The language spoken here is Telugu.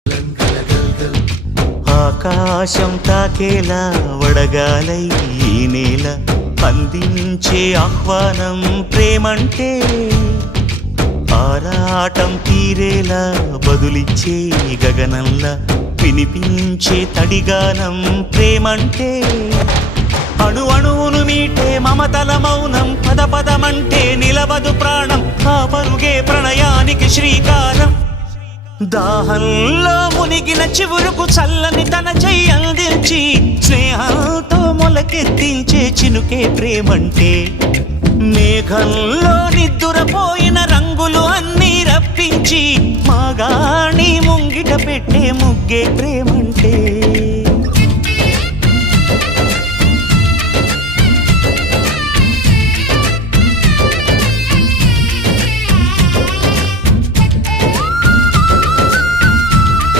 ఆకాశం తాకేలా వడగాలై ఈ నేల అందించే ఆహ్వానం ప్రేమంటే, ఆరాటం తీరేలా బదులిచ్చే గగనంలా వినిపించే తడిగానం ప్రేమంటే, అణు అణువును మీటే మమతల మౌనం పద పదమంటే నిలవదు ప్రాణం, ఆ పరుగే ప్రణయానికి శ్రీకారం. దాహంలో మునిగిన చివురుకు చల్లని తన చెయ్యి అందించి స్నేహంతో మొలకెత్తించే చినుకే ప్రేమంటే, మేఘంలో నిద్దురపోయిన రంగులు అన్నీ రప్పించి మాగాణి ముంగిట పెట్టే ముగ్గే ప్రేమంటే.